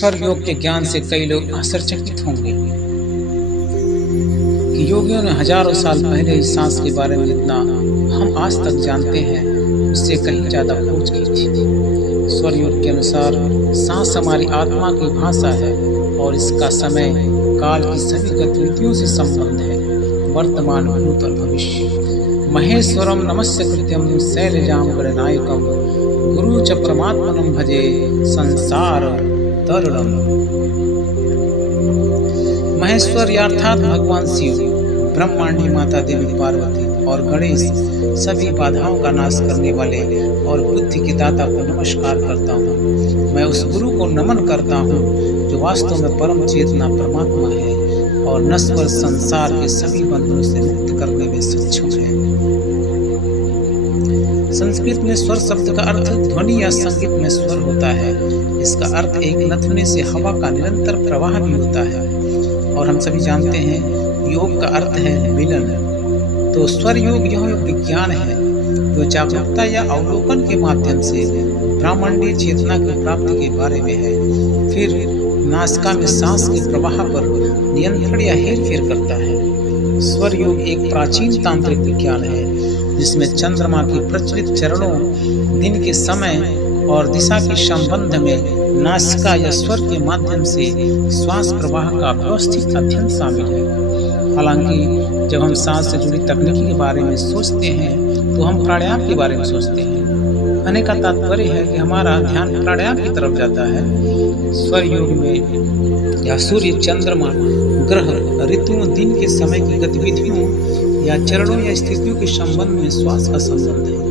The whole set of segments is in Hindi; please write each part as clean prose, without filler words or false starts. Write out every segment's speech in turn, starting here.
स्वर योग के ज्ञान से कई लोग आश्चर्यचकित होंगे कि योगियों ने हजारों साल पहले इस सांस के बारे में जितना हम आज तक जानते हैं उससे कहीं ज्यादा खोज की थी। स्वर योग के अनुसार सांस हमारी आत्मा की भाषा है और इसका समय काल की सभी गतिविधियों से संबंध है, वर्तमान, भूत और भविष्य। महेश्वरम नमस्य कृत्यम शैलजाम गणनायकम गुरु च परमात्मनं भजे संसार तरुणम। महेश्वर अर्थात भगवान शिव, ब्रह्मांडी माता देवी पार्वती और गणेश सभी बाधाओं का नाश करने वाले और बुद्धि के दाता को नमस्कार करता हूँ। मैं उस गुरु को नमन करता हूँ जो वास्तव में परम चेतना परमात्मा है और नश्वर संसार के सभी बंधनों से मुक्त करने में सक्षम है। संस्कृत में स्वर शब्द का अर्थ ध्वनि या संगीत में स्वर होता है। इसका अर्थ एक नथुने से हवा का निरंतर प्रवाह भी होता है और हम सभी जानते हैं योग का अर्थ है मिलन। तो स्वर योग यह विज्ञान है जो जागरूकता या अवलोकन के माध्यम से ब्रह्मांडीय चेतना की प्राप्ति के बारे में है। फिर नासिका में सांस के प्रवाह पर नियंत्रण या हेरफेर करता है। स्वर योग एक प्राचीन तांत्रिक विज्ञान है जिसमें चंद्रमा की प्रचलित चरणों, दिन के समय और दिशा के संबंध में नासिका या स्वर के माध्यम से श्वास प्रवाह का व्यवस्थित अध्ययन शामिल है। हालांकि जब हम सांस से जुड़ी तकनीकी के बारे में सोचते हैं तो हम प्राणायाम के बारे में सोचते हैं। कहने का तात्पर्य है कि हमारा ध्यान प्राणायाम की तरफ जाता है। स्वर योग में या सूर्य, चंद्रमा, ग्रह, ऋतुओं, दिन के समय की गतिविधियों या चरणों या स्थितियों के संबंध में श्वास का संबंध है।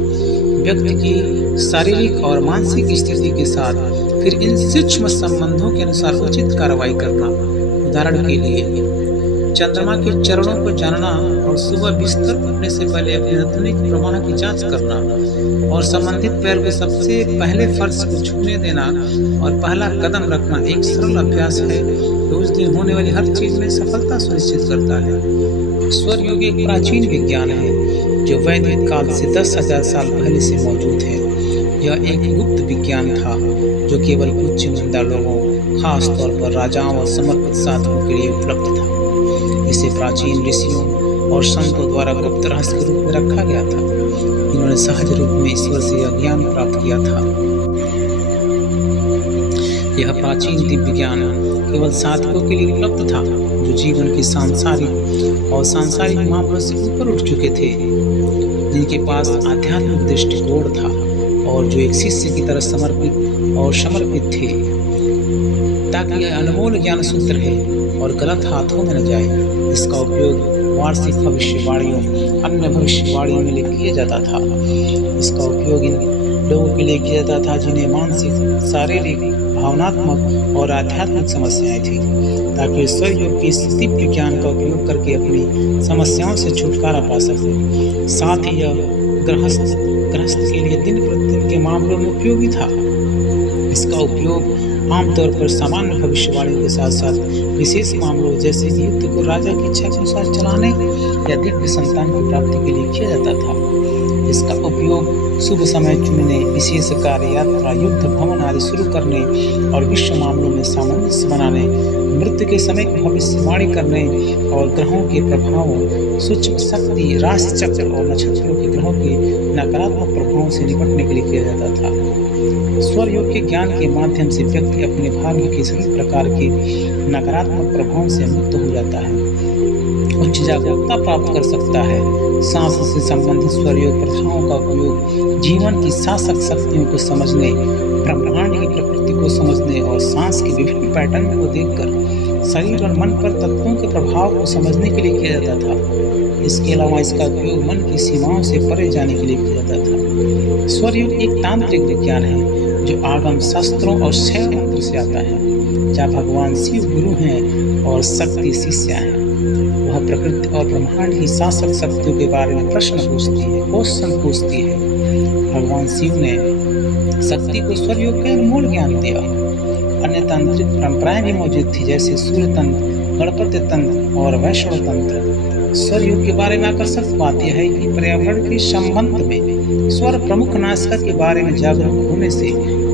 व्यक्ति की शारीरिक और मानसिक स्थिति के साथ फिर इन सूक्ष्म संबंधों के अनुसार उचित कार्रवाई करना। उदाहरण के लिए चंद्रमा के चरणों को जानना और सुबह बिस्तर उठने से पहले अपने नथुने के प्रवाह की जांच करना और संबंधित पैर को सबसे पहले फर्श को छूने देना और पहला कदम रखना एक सरल अभ्यास है जो उस दिन होने वाली हर चीज में सफलता सुनिश्चित करता है। स्वर योग एक प्राचीन विज्ञान है जो वैदिक काल से 10,000 साल पहले से मौजूद है। यह एक गुप्त विज्ञान था जो केवल उच्च चुनिंदा लोगों, खास तौर पर राजाओं और समर्पित साधकों के लिए उपलब्ध था। इसे प्राचीन ऋषियों और संतों द्वारा गुप्त रहस्य के रूप में रखा गया था। इन्होंने सहज रूप में ईश्वर से यह ज्ञान प्राप्त किया था। यह प्राचीन दिव्य ज्ञान केवल साधकों के लिए उपलब्ध था जो जीवन के सांसारिक मामलों से ऊपर उठ चुके थे, जिनके पास आध्यात्मिक दृष्टिकोण था और जो एक शिष्य की तरह समर्पित थे, ताकि यह अनमोल ज्ञान सूत्र है और गलत हाथों में न जाए। इसका उपयोग वार्षिक भविष्यवाणियों, अन्य भविष्यवाणियों में किया जाता था। इसका उपयोग इन लोगों के लिए किया जाता था जिन्हें मानसिक, शारीरिक, भावनात्मक और आध्यात्मिक समस्याएं थी, ताकि स्वर योग की दिव्य ज्ञान का उपयोग करके अपनी समस्याओं से छुटकारा पा सके। साथ ही यह गृहस्थ के लिए दिन प्रतिदिन के मामलों में उपयोगी था। इसका उपयोग आमतौर पर सामान्य भविष्यवाणियों के साथ साथ विशेष मामलों जैसे युद्ध को राजा की इच्छा के अनुसार चलाने या दिव्य संतान की प्राप्ति के लिए किया जाता था। इसका उपयोग शुभ समय चुनने, विशेष कार्य, यात्रा, युद्ध, भ्रमण आदि शुरू करने और विश्व मामलों में सामंजस्य बनाने, मृत्यु के समय की भविष्यवाणी करने और ग्रहों के प्रभावों, सूक्ष्म शक्ति, राशि चक्र और नक्षत्रों के ग्रहों के नकारात्मक प्रभावों से निपटने के लिए किया जाता था। स्वर योग के ज्ञान के माध्यम से व्यक्ति अपने भाग्य के सभी प्रकार के नकारात्मक प्रभावों से मुक्त हो जाता है, उच्च जागरूकता प्राप्त कर सकता है। सांस से संबंधित स्वर योग प्रथाओं का उपयोग जीवन की शासक शक्तियों को समझने, ब्रह्मांड की प्रकृति को समझने और सांस के विभिन्न पैटर्न को देखकर शरीर और मन पर तत्वों के प्रभाव को समझने के लिए किया जाता था। इसके अलावा इसका उपयोग मन की सीमाओं से परे जाने के लिए किया जाता था। स्वर योग एक तांत्रिक विज्ञान है जो आगम शास्त्रों और शैव मंत्र से आता है, जहाँ भगवान शिव गुरु हैं और शक्ति शिष्य हैं। वह प्रकृति और ब्रह्मांड की शासक शक्तियों के बारे में प्रश्न पूछती है। भगवान शिव ने शक्ति को स्वर योग का अनमोल ज्ञान दिया। अन्य तांत्रिक परंपराएं भी मौजूद थी जैसे सूर्य तंत्र, गणपति तंत्र और वैष्णव तंत्र। स्वर युग के बारे में आकर्षक बात यह है कि पर्यावरण के संबंध में स्वर प्रमुख नासिका के बारे में जागरूक होने से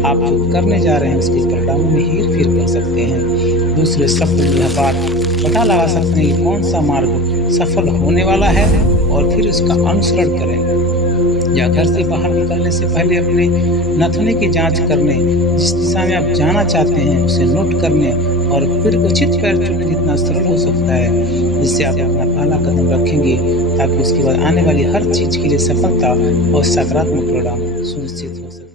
आप जो करने जा रहे हैं उसके परिणामों में हेर फेर कर सकते हैं। दूसरे शब्द में यह बात पता लगा सकते हैं कि कौन सा मार्ग सफल होने वाला है और फिर उसका अनुसरण करें। या घर से बाहर निकलने से पहले अपने नथुने की जांच करने, जिस दिशा में आप जाना चाहते हैं उसे नोट करने और फिर उचित पैर चुनने जितना सरल हो सकता है, जिससे आप अपना पहला कदम रखेंगे ताकि उसके बाद आने वाली हर चीज़ के लिए सफलता और सकारात्मक परिणाम सुनिश्चित हो सके।